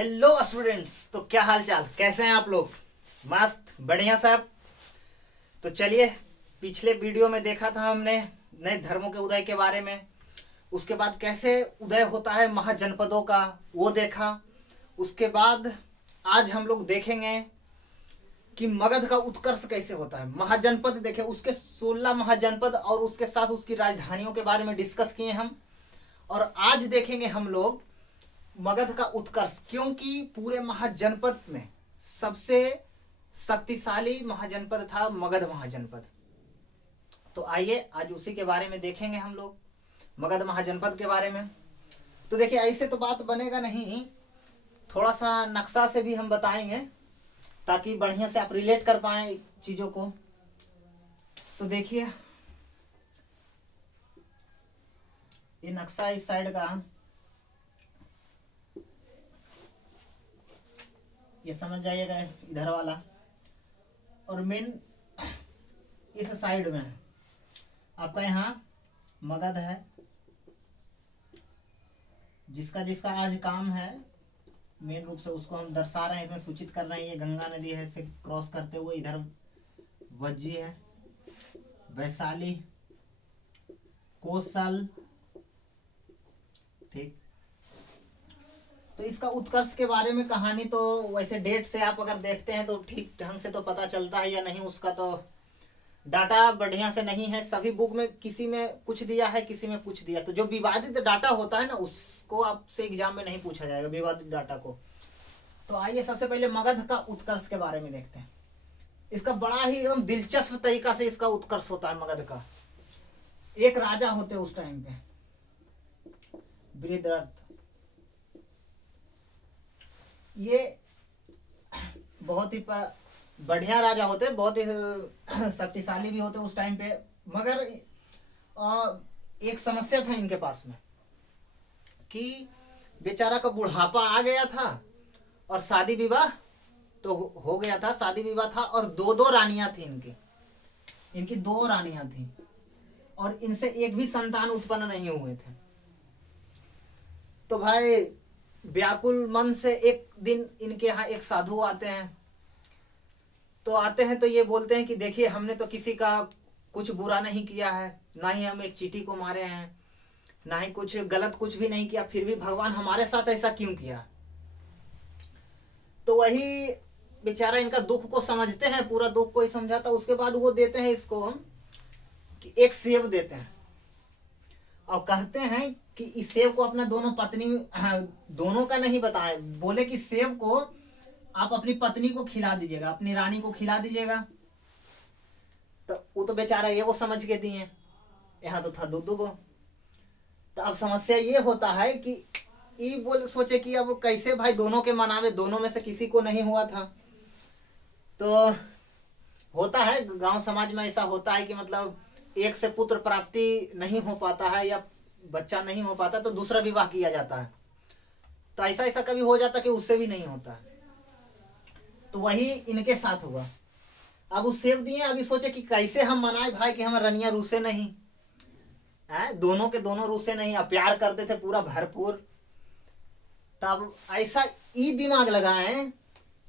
Hello students, तो क्या हाल चाल, कैसे हैं आप लोग? मस्त बढ़िया सब। तो चलिए, पिछले वीडियो में देखा था हमने नए धर्मों के उदय के बारे में। उसके बाद कैसे उदय होता है महाजनपदों का, वो देखा। उसके बाद आज हम लोग देखेंगे कि मगध का उत्कर्ष कैसे होता है। महाजनपद देखे, उसके 16 महाजनपद और उसके साथ उसकी राजधानियों के बारे में डिस्कस किए हम। और आज देखेंगे हम लोग मगध का उत्कर्ष, क्योंकि पूरे महाजनपद में सबसे शक्तिशाली महाजनपद था मगध महाजनपद। तो आइए आज उसी के बारे में देखेंगे हम लोग, मगध महाजनपद के बारे में। तो देखिए, ऐसे तो बात बनेगा नहीं, थोड़ा सा नक्शा से भी हम बताएंगे ताकि बढ़िया से आप रिलेट कर पाए चीजों को। तो देखिए, ये नक्शा इस साइड का, ये समझ जाइएगा, इधर वाला। और मेन इस साइड में है आपका, यहाँ मगध है। जिसका जिसका आज काम है मेन रूप से उसको हम दर्शा रहे हैं, इसमें सूचित कर रहे हैं। ये गंगा नदी है, इसे क्रॉस करते हुए इधर वज्जी है, वैशाली, कोसल, ठीक। तो इसका उत्कर्ष के बारे में कहानी तो वैसे डेट से आप अगर देखते हैं तो ठीक ढंग से तो पता चलता है या नहीं, उसका तो डाटा बढ़िया से नहीं है। सभी बुक में किसी में कुछ दिया है, किसी में कुछ दिया। तो जो विवादित डाटा होता है ना, उसको आपसे एग्जाम में नहीं पूछा जाएगा, विवादित डाटा को। तो आइए सबसे पहले मगध का उत्कर्ष के बारे में देखते हैं। इसका बड़ा ही एकदम दिलचस्प तरीका से इसका उत्कर्ष होता है मगध का। एक राजा होते उस टाइम पे, बृहद्रथ। ये बहुत ही बढ़िया राजा होते, बहुत ही शक्तिशाली भी होते उस टाइम पे। मगर एक समस्या था इनके पास में कि बेचारा का बुढ़ापा आ गया था और शादी विवाह तो हो गया था, शादी विवाह था। और दो रानियां थी इनकी 2 रानियां थी और इनसे एक भी संतान उत्पन्न नहीं हुए थे। तो भाई व्याकुल मन से एक दिन इनके यहाँ एक साधु आते हैं। तो ये बोलते हैं कि देखिए, हमने तो किसी का कुछ बुरा नहीं किया है, ना ही हम एक चींटी को मारे हैं, ना ही कुछ गलत कुछ भी नहीं किया, फिर भी भगवान हमारे साथ ऐसा क्यों किया। तो वही बेचारा इनका दुख को समझते हैं, पूरा दुख को ही समझाता। उसके बाद वो देते हैं इसको कि एक सेब देते हैं और कहते हैं कि इस सेब को अपना दोनों पत्नी, दोनों का नहीं बताए, बोले कि सेब को आप अपनी पत्नी को खिला दीजिएगा, अपनी रानी को खिला दीजिएगा। तो वो तो बेचारा ये वो समझ के दिए, यहाँ तो था दूधू को। तो अब समस्या ये होता है कि ये बोल सोचे कि अब कैसे भाई दोनों के मनावे, दोनों में से किसी को नहीं हुआ था। तो होता है गांव समाज में, ऐसा होता है कि मतलब एक से पुत्र प्राप्ति नहीं हो पाता है या बच्चा नहीं हो पाता तो दूसरा विवाह किया जाता है। तो ऐसा कभी हो जाता कि उससे भी नहीं होता। तो वही इनके साथ हुआ। अब उस सेब दिए, अभी सोचे कि कैसे हम मनाए भाई कि हम रनिया रूसे नहीं है, दोनों के दोनों रूसे नहीं, अब प्यार करते थे पूरा भरपूर। तब ऐसा ई दिमाग लगाए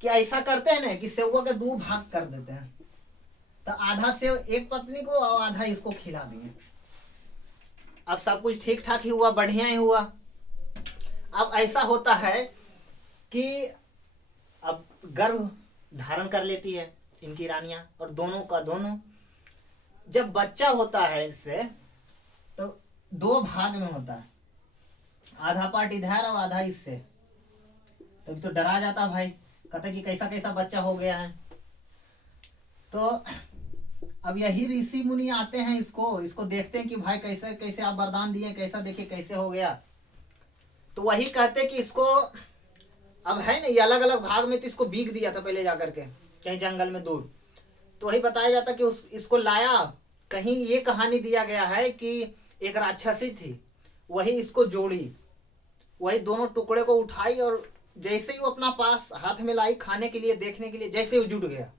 कि ऐसा करते हैं ना कि सेवों के 2 भाग कर देते हैं। तो आधा सेव एक पत्नी को और आधा इसको खिला दिए। अब सब कुछ ठीक ठाक ही हुआ, बढ़िया ही हुआ। अब ऐसा होता है कि अब गर्भ धारण कर लेती है इनकी रानियां, और दोनों का दोनों जब बच्चा होता है इससे तो 2 भाग में होता है, आधा पार्ट इधर और आधा इससे। तभी तो डरा जाता भाई, कहता कि कैसा कैसा बच्चा हो गया है। तो अब यही ऋषि मुनि आते हैं, इसको देखते हैं कि भाई कैसे कैसे आप वरदान दिए, कैसा देखिए कैसे हो गया। तो वही कहते कि इसको अब है ना, ये अलग अलग भाग में, तो इसको बीग दिया था पहले जाकर के कहीं जंगल में दूर। तो वही बताया जाता कि इसको लाया कहीं। ये कहानी दिया गया है कि एक राक्षसी थी, वही इसको जोड़ी, वही दोनों टुकड़े को उठाई और जैसे ही वो अपना पास हाथ में लाई खाने के लिए, देखने के लिए, जैसे ही जुट गया।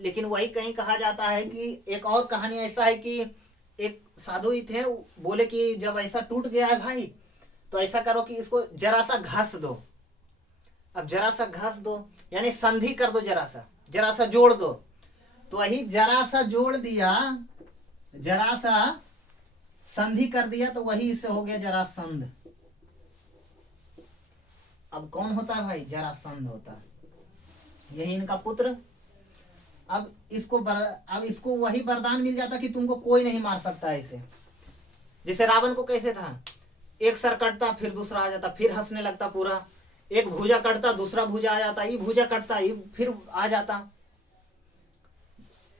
लेकिन वही कहीं कहा जाता है कि एक और कहानी ऐसा है कि एक साधु ही थे, बोले कि जब ऐसा टूट गया है भाई तो ऐसा करो कि इसको जरा सा घस दो। अब जरा सा घस दो यानी संधि कर दो, जरा सा जोड़ दो। तो वही जरा सा जोड़ दिया, जरा सा संधि कर दिया, तो वही इससे हो गया जरासंध। अब कौन होता है भाई? जरासंध होता है, यही इनका पुत्र। अब इसको वही वरदान मिल जाता कि तुमको कोई नहीं मार सकता ऐसे। जैसे रावण को कैसे था, एक सर कटता फिर दूसरा आ जाता, फिर हंसने लगता पूरा, एक भुजा कटता दूसरा भुजा आ जाता, ये भुजा कटता ये फिर आ जाता।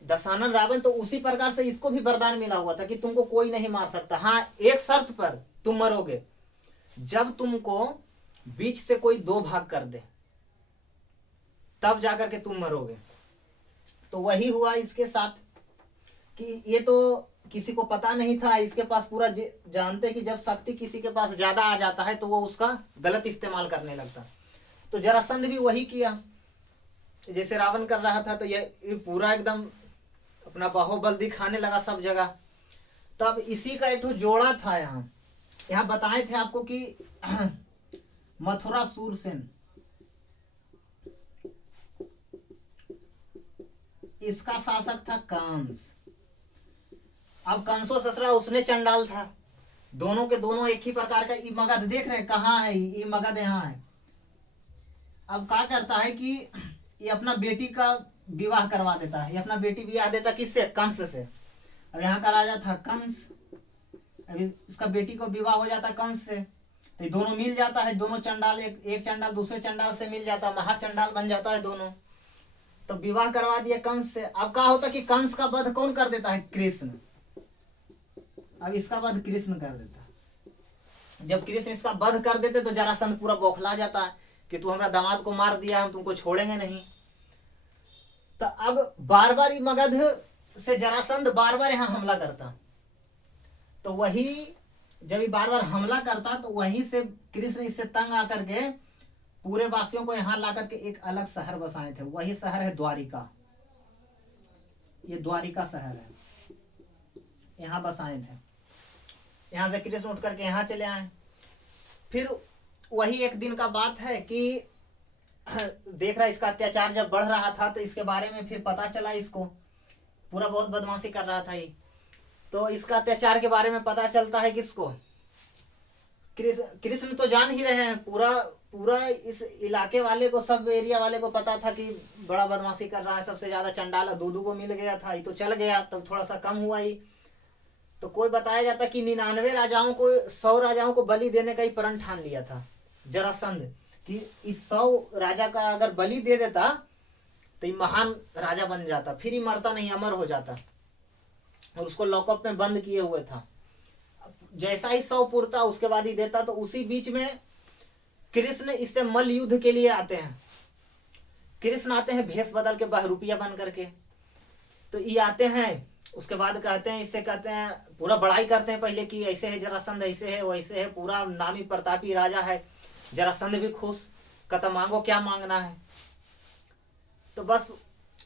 दशानन रावण तो उसी प्रकार से इसको भी वरदान मिला हुआ था कि तुमको कोई नहीं मार सकता। हाँ, एक शर्त पर तुम मरोगे, जब तुमको बीच से कोई दो भाग कर दे, तब जाकर के तुम मरोगे। तो वही हुआ इसके साथ कि ये तो किसी को पता नहीं था, इसके पास पूरा जानते कि जब शक्ति किसी के पास ज्यादा आ जाता है तो वो उसका गलत इस्तेमाल करने लगता। तो जरासंध भी वही किया जैसे रावण कर रहा था। तो ये पूरा एकदम अपना बाहुबल दिखाने लगा सब जगह। तब इसी का एक जोड़ा था, यहाँ बताए थे आपको कि मथुरा सूरसेन, इसका शासक था कंस। अब कंसो ससुरा उसने चंडाल था, दोनों के दोनों एक ही प्रकार का। ये मगध देख रहे हैं कहाँ है, ये मगध यहाँ है। अब क्या करता है कि ये अपना बेटी का विवाह करवा देता है, ये अपना बेटी विवाह देता किससे? कंस से। अब यहाँ का राजा था कंस, अभी इसका बेटी को विवाह हो जाता कंस से, तो ये दोनों मिल जाता है, दोनों चंडाल, एक चंडाल दूसरे चंडाल से मिल जाता, महाचंडाल बन जाता है दोनों। तो विवाह करवा दिया कंस से। अब क्या होता कि कंस का वध कौन कर देता है? कृष्ण। अब इसका वध कृष्ण कर देता। जब कृष्ण इसका वध कर देते तो जरासंध पूरा बौखला जाता है कि तू हमारा दामाद को मार दिया, हम तुमको छोड़ेंगे नहीं। तो अब बार बार मगध से जरासंध बार बार यहाँ हमला करता। तो वही जब ये बार बार हमला करता तो वहीं से कृष्ण इससे तंग आकर के पूरे वासियों को यहाँ ला करके एक अलग शहर बसाए थे। वही शहर है द्वारिका। ये द्वारिका शहर है, यहाँ बसाए थे। यहाँ से कृष्ण उठ करके यहाँ चले आए। फिर वही एक दिन का बात है कि देख रहा इसका अत्याचार जब बढ़ रहा था तो इसके बारे में फिर पता चला, इसको पूरा बहुत बदमाशी कर रहा था ये। तो इसका अत्याचार के बारे में पता चलता है किसको? कृष्ण तो जान ही रहे हैं, पूरा इस इलाके वाले को, सब एरिया वाले को पता था कि बड़ा बदमाशी कर रहा है। सबसे ज्यादा चंडाल दूदू को मिल गया था, ये तो चल गया, तब थोड़ा सा कम हुआ ही। तो कोई बताया जाता कि 99 राजाओं को, 100 राजाओं को बलि देने का ही प्रण ठान लिया था जरासंध कि इस 100 राजा का अगर बलि दे देता तो ये महान राजा बन जाता, फिर ही मरता नहीं, अमर हो जाता। और उसको लॉकअप में बंद किए हुए था। जैसा ही 100 पुरता उसके बाद ही देता। तो उसी बीच में कृष्ण इससे मल्ल युद्ध के लिए आते हैं। कृष्ण आते हैं भेष बदल के, बहरूपिया बन करके। तो ये आते हैं, उसके बाद कहते हैं, इससे कहते हैं, पूरा बड़ाई करते हैं पहले कि ऐसे है जरासंध, ऐसे है वैसे है, पूरा नामी प्रतापी राजा है। जरासंध भी खुश, कहता मांगो क्या मांगना है। तो बस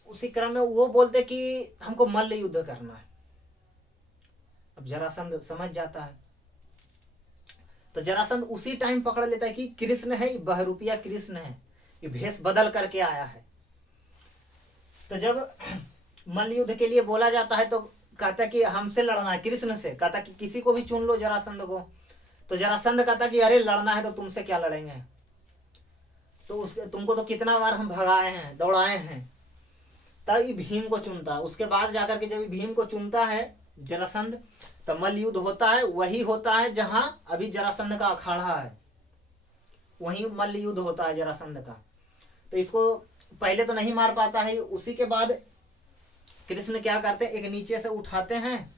उसी क्रम में वो बोलते कि हमको मल्ल युद्ध करना है। अब जरासंध समझ जाता है। तो जरासंध उसी टाइम पकड़ लेता है कि कृष्ण है, बहरूपिया कृष्ण है, ये भेष बदल करके आया है। तो जब मल्ल युद्ध के लिए बोला जाता है तो कहता कि हमसे लड़ना है, कृष्ण से। कहता कि किसी को भी चुन लो जरासंध को। तो जरासंध कहता कि अरे लड़ना है तो तुमसे क्या लड़ेंगे, तो तुमको तो कितना बार हम भगाए हैं, दौड़ाए हैं। तब ये भीम को चुनता है। उसके बाद जाकर के जब भीम को चुनता है जरासंध, तब मल्ल युद्ध होता है। वही होता है जहां अभी जरासंध का अखाड़ा है, वही मल्ल युद्ध होता है जरासंध का। तो इसको पहले तो नहीं मार पाता है। उसी के बाद कृष्ण क्या करते हैं, एक नीचे से उठाते हैं,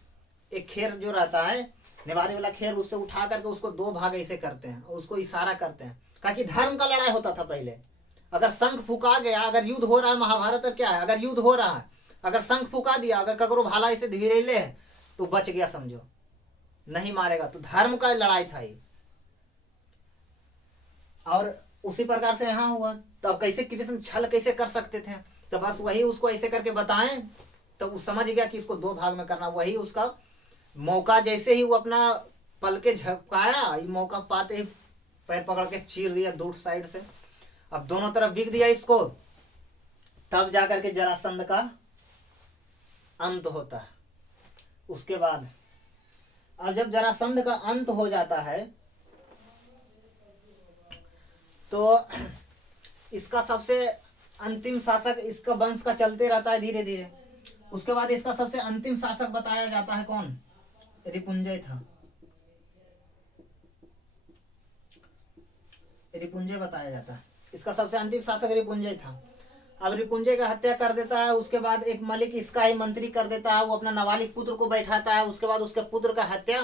एक खेर जो रहता है निवारी वाला खेर, उससे उठा करके उसको 2 भाग ऐसे करते हैं और उसको इशारा करते हैं। क्योंकि धर्म का लड़ाई होता था पहले। अगर शंख फुका गया, अगर युद्ध हो रहा है, महाभारत और क्या है, अगर युद्ध हो रहा है, अगर शंख फुका दिया, अगर ककरो भाला ऐसे धीरेले है तो बच गया, समझो नहीं मारेगा। तो धर्म का लड़ाई था ये। और उसी प्रकार से यहाँ हुआ। तो अब कैसे कृष्ण छल कैसे कर सकते थे? तो बस वही उसको ऐसे करके बताएं तो वो समझ गया कि इसको 2 भाग में करना। वही उसका मौका, जैसे ही वो अपना पल के झपकाया, मौका पाते ही पैर पकड़ के चीर दिया दूर साइड से। अब दोनों तरफ बिक दिया इसको, तब जाकर के जरासंध का अंत होता है। उसके बाद अब जब जरासंध का अंत हो जाता है तो इसका सबसे अंतिम शासक, इसका वंश का चलते रहता है धीरे धीरे। उसके बाद इसका सबसे अंतिम शासक बताया जाता है कौन? रिपुंजय था। रिपुंजय बताया जाता है, इसका सबसे अंतिम शासक रिपुंजय था। अब रिपुंजय का हत्या कर देता है। उसके बाद एक मलिक इसका ही मंत्री कर देता है, वो अपना नाबालिग पुत्र को बैठाता है। उसके बाद उसके पुत्र का हत्या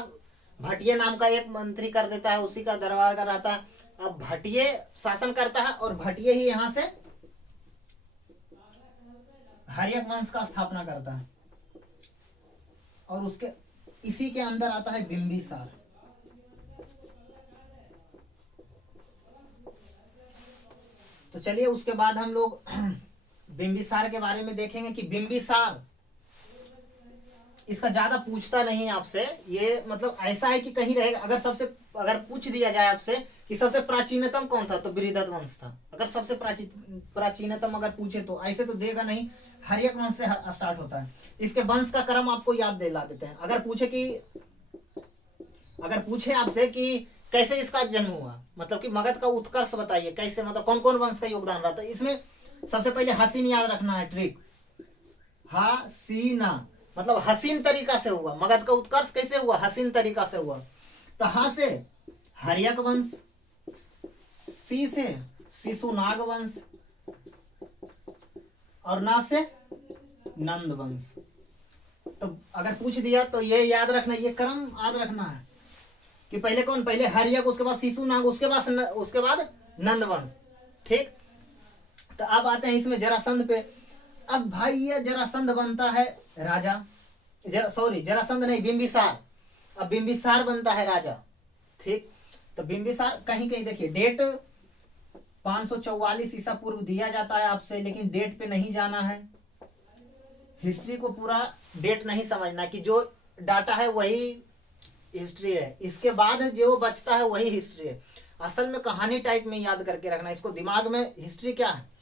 भटिये नाम का एक मंत्री कर देता है, उसी का दरबार का रहता है। अब भटिये शासन करता है और भटिये ही यहाँ से हर्यक वंश का स्थापना करता है। और उसके इसी के अंदर आता है बिंबिसार। तो चलिए उसके बाद हम लोग बिंबिसार के बारे में देखेंगे कि बिंबिसार, इसका ज्यादा पूछता नहीं आपसे, ये मतलब ऐसा है कि कहीं रहेगा। अगर पूछ दिया जाए आपसे कि सबसे प्राचीनतम कौन था, तो बृहदत्त वंश था। अगर सबसे प्राचीनतम अगर पूछे तो ऐसे तो देगा नहीं, हर्यक वंश से स्टार्ट होता है। इसके वंश का क्रम आपको याद दिला देते हैं। अगर पूछे आपसे कि कैसे इसका जन्म हुआ, मतलब कि मगध का उत्कर्ष बताइए कैसे, मतलब कौन कौन वंश का योगदान रहा, तो इसमें सबसे पहले हसीन याद रखना है, ट्रिक। हसीना मतलब हसीन तरीका से हुआ। मगध का उत्कर्ष कैसे हुआ? हसीन तरीका से हुआ। तो हा से हर्यक वंश, सी से शिशुनाग वंश, और ना से नंद वंश। तो अगर पूछ दिया तो ये याद रखना, ये क्रम याद रखना है कि पहले कौन? पहले हर्यक, उसके बाद शिशुनाग, उसके बाद नंद वंश। ठीक। तो अब आते हैं इसमें जरासंध पे। अब भाई ये जरासंध बनता है राजा, जरासंध नहीं, बिंबिसार। अब बिंबिसार बनता है राजा। ठीक। तो बिंबिसार कहीं कहीं देखिए डेट 544 ईसा पूर्व दिया जाता है आपसे, लेकिन डेट पे नहीं जाना है। हिस्ट्री को पूरा डेट नहीं समझना कि जो डाटा है वही हिस्ट्री है, इसके बाद जो बचता है वही हिस्ट्री है। असल में कहानी टाइप में याद करके रखना इसको दिमाग में। हिस्ट्री क्या है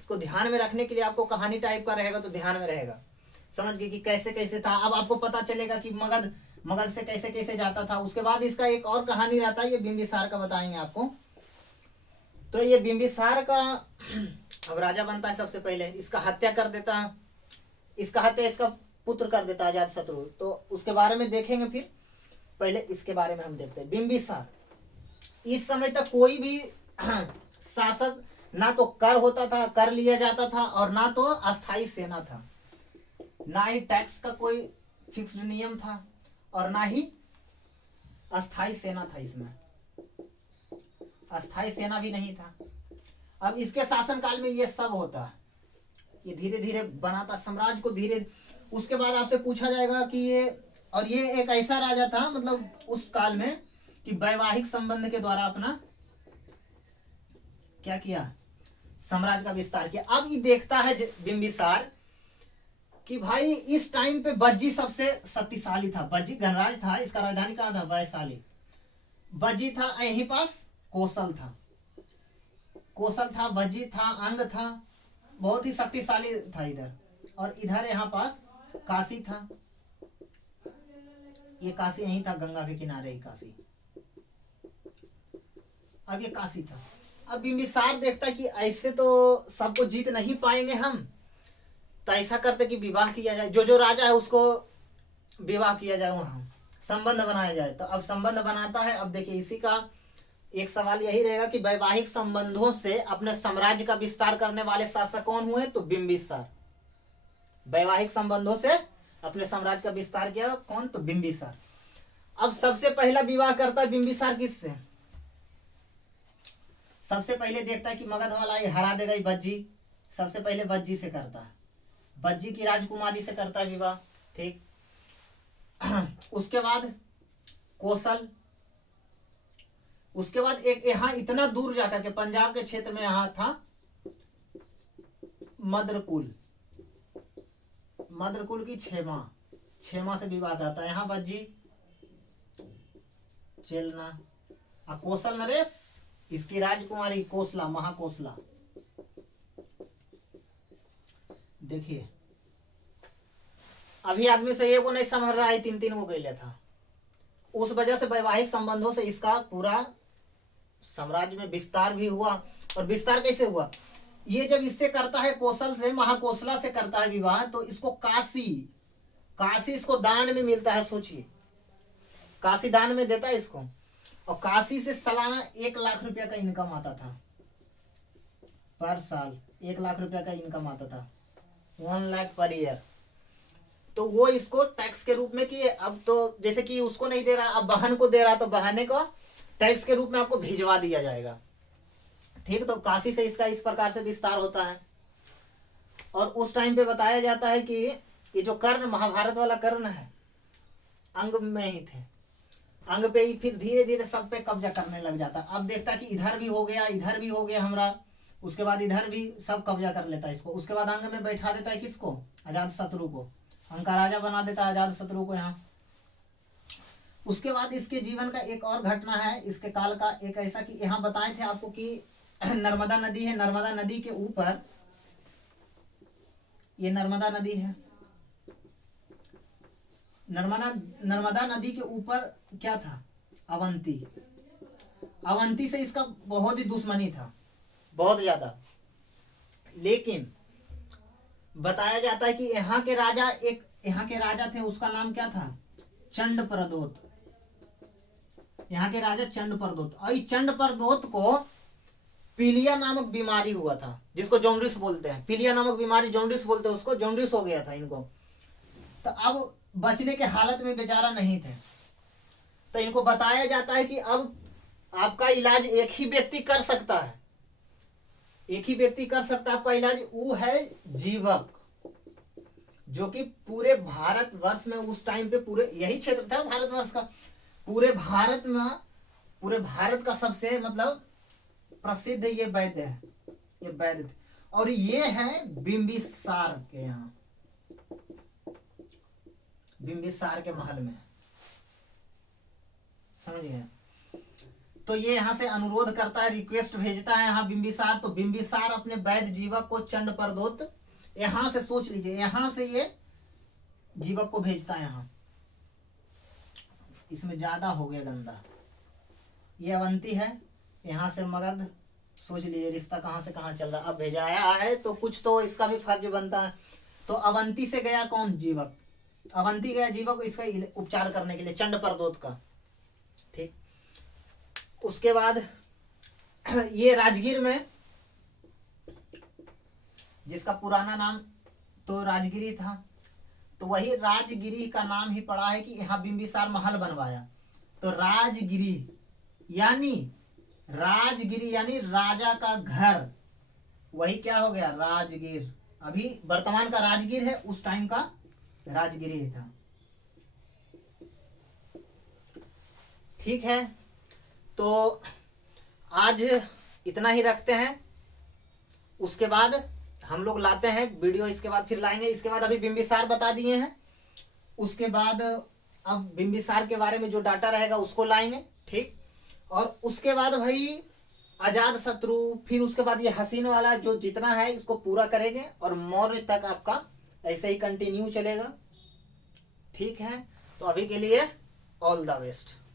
इसको ध्यान में रखने के लिए आपको कहानी टाइप का रहेगा तो ध्यान में रहेगा। समझ गए कि कैसे कैसे था। अब आपको पता चलेगा कि मगध से कैसे कैसे जाता था। उसके बाद इसका एक और कहानी रहता है, ये बिंबिसार का बताएंगे आपको। तो ये बिंबिसार का अब राजा बनता है सबसे पहले, इसका हत्या कर देता है। इसका हत्या इसका पुत्र कर देता है अजातशत्रु। तो उसके बारे में देखेंगे, फिर पहले इसके बारे में हम देखते हैं। बिंबिसार इस समय तक कोई भी शासक ना तो कर लिया जाता था, और ना तो अस्थाई सेना था, ना ही टैक्स का कोई फिक्स्ड नियम था, और ना ही अस्थाई सेना था। इसमें अस्थाई सेना भी नहीं था। अब इसके शासन काल में ये सब होता है, ये धीरे धीरे बनाता साम्राज्य को धीरे। उसके बाद आपसे पूछा जाएगा कि ये एक ऐसा राजा था, मतलब उस काल में, कि वैवाहिक संबंध के द्वारा अपना क्या किया, साम्राज्य का विस्तार किया। अब ये देखता है बिंबिसार कि भाई इस टाइम पे बज्जी सबसे शक्तिशाली था। बज्जी गणराज था, इसका राजधानी कहाँ था? वैशाली। बज्जी था, यहीं पास कौशल था, बज्जी था, अंग था, बहुत ही शक्तिशाली था इधर। और इधर यहाँ पास काशी था, ये काशी यहीं था, गंगा के किनारे ही काशी। अब ये काशी था। अब बिंबिसार देखता कि ऐसे तो सबको जीत नहीं पाएंगे हम, तो ऐसा करते कि विवाह किया जाए, जो राजा है उसको विवाह किया जाए, वहां संबंध बनाया जाए। तो अब संबंध बनाता है। अब देखिए इसी का एक सवाल यही रहेगा कि वैवाहिक संबंधों से अपने साम्राज्य का विस्तार करने वाले शासक कौन हुए? तो बिंबिसार। वैवाहिक संबंधों से अपने साम्राज्य का विस्तार किया कौन? तो बिंबिसार। अब सबसे पहला विवाह करता है बिंबिसार किससे? सबसे पहले देखता है कि मगध वाला ये हरा देगा ही बज्जी, सबसे पहले बज्जी से करता है, बज्जी की राजकुमारी से करता है विवाह। ठीक। उसके बाद कौशल, उसके बाद एक यहाँ इतना दूर जाकर के पंजाब के क्षेत्र में यहाँ था मद्रकुल की क्षेमा से विवाह करता है। यहाँ बज्जी, चेलना, कोसल नरेश, इसकी राजकुमारी कोसला, महाकोसला। देखिए अभी आदमी से ये वो नहीं समझ रहा है, 3 वो गैले था। उस वजह से वैवाहिक संबंधों से इसका पूरा साम्राज्य में विस्तार भी हुआ। और विस्तार कैसे हुआ, ये जब इससे करता है, कौशल से, महाकोसला से करता है विवाह, तो इसको काशी इसको दान में मिलता है। सोचिए, काशी दान में देता है इसको, और काशी से सालाना 1 लाख रुपया का इनकम आता था। पर साल 1 लाख रुपया का इनकम आता था, 1 लाख पर ईयर। तो वो इसको टैक्स के रूप में कि अब तो जैसे कि उसको नहीं दे रहा, अब बहन को दे रहा, तो बहने को टैक्स के रूप में आपको भिजवा दिया जाएगा। ठीक, तो काशी से इसका इस प्रकार से विस्तार होता है। और उस टाइम पे बताया जाता है कि ये जो कर्ण, महाभारत वाला कर्ण है, अंग में ही थे, अंग पे ही फिर धीरे धीरे सब पे कब्जा करने लग जाता। अब देखता कि इधर भी हो गया, इधर भी हो गया हमारा, उसके बाद इधर भी सब कब्जा कर लेता है इसको। उसके बाद अंग में बैठा देता है किसको, अजात शत्रु को, अंग का राजा बना देता है अजात शत्रु को यहाँ। उसके बाद इसके जीवन का एक और घटना है, इसके काल का एक ऐसा कि यहाँ बताए थे आपको कि नर्मदा नदी है, नर्मदा नदी के ऊपर, ये नर्मदा नदी है, नर्मदा नदी के ऊपर क्या था, अवंती से इसका बहुत ही दुश्मनी था, बहुत ज्यादा। लेकिन बताया जाता है कि यहाँ के राजा थे, उसका नाम क्या था, चंड प्रदोत। यहाँ के राजा चंड प्रदोत। और इस चंड प्रदोत को पीलिया नामक बीमारी हुआ था, जिसको जॉन्डिस बोलते हैं। पीलिया नामक बीमारी जॉन्डिस बोलते हैं उसको, जॉन्डिस हो गया था इनको। तो अब बचने के हालत में बेचारा नहीं थे, तो इनको बताया जाता है कि अब आपका इलाज एक ही व्यक्ति कर सकता है, एक ही व्यक्ति कर सकता है आपका इलाज, वो है जीवक, जो कि पूरे भारतवर्ष में उस टाइम पे, पूरे यही क्षेत्र था भारतवर्ष का, पूरे भारत में, पूरे भारत का सबसे मतलब प्रसिद्ध ये वैद्य है, ये वैद्य थे। और ये है बिंबिसार के यहाँ, बिंबिसार के महल में, समझिए। तो ये यहाँ से अनुरोध करता है, रिक्वेस्ट भेजता है यहाँ बिंबिसार। तो बिंबिसार अपने वैद्य जीवक को चंड प्रदोत, यहां से सोच लीजिए, यहां से ये जीवक को भेजता है यहाँ। इसमें ज्यादा हो गया गंदा, ये अवंती है, यहाँ से मगध, सोच लीजिए रिश्ता कहाँ से कहाँ चल रहा। अब भेजाया है तो कुछ तो इसका भी फर्ज बनता है। तो अवंती से गया कौन, जीवक, अवंती गया जीवक इसका उपचार करने के लिए, चंड प्रदोत का। ठीक, उसके बाद ये राजगीर में, जिसका पुराना नाम तो राजगिरी था, तो वही राजगिरी का नाम ही पड़ा है कि यहाँ बिंबिसार महल बनवाया। तो राजगिरी यानी राजा का घर, वही क्या हो गया, राजगीर। अभी वर्तमान का राजगीर है, उस टाइम का राजगिरी ही था। ठीक है, तो आज इतना ही रखते हैं। उसके बाद हम लोग लाते हैं वीडियो, इसके बाद फिर लाएंगे। इसके बाद अभी बिंबिसार बता दिए हैं, उसके बाद अब बिंबिसार के बारे में जो डाटा रहेगा उसको लाएंगे। ठीक, और उसके बाद भाई अजात शत्रु, फिर उसके बाद ये हसीन वाला जो जितना है इसको पूरा करेंगे, और मौर्य तक आपका ऐसे ही कंटिन्यू चलेगा। ठीक है, तो अभी के लिए ऑल द बेस्ट।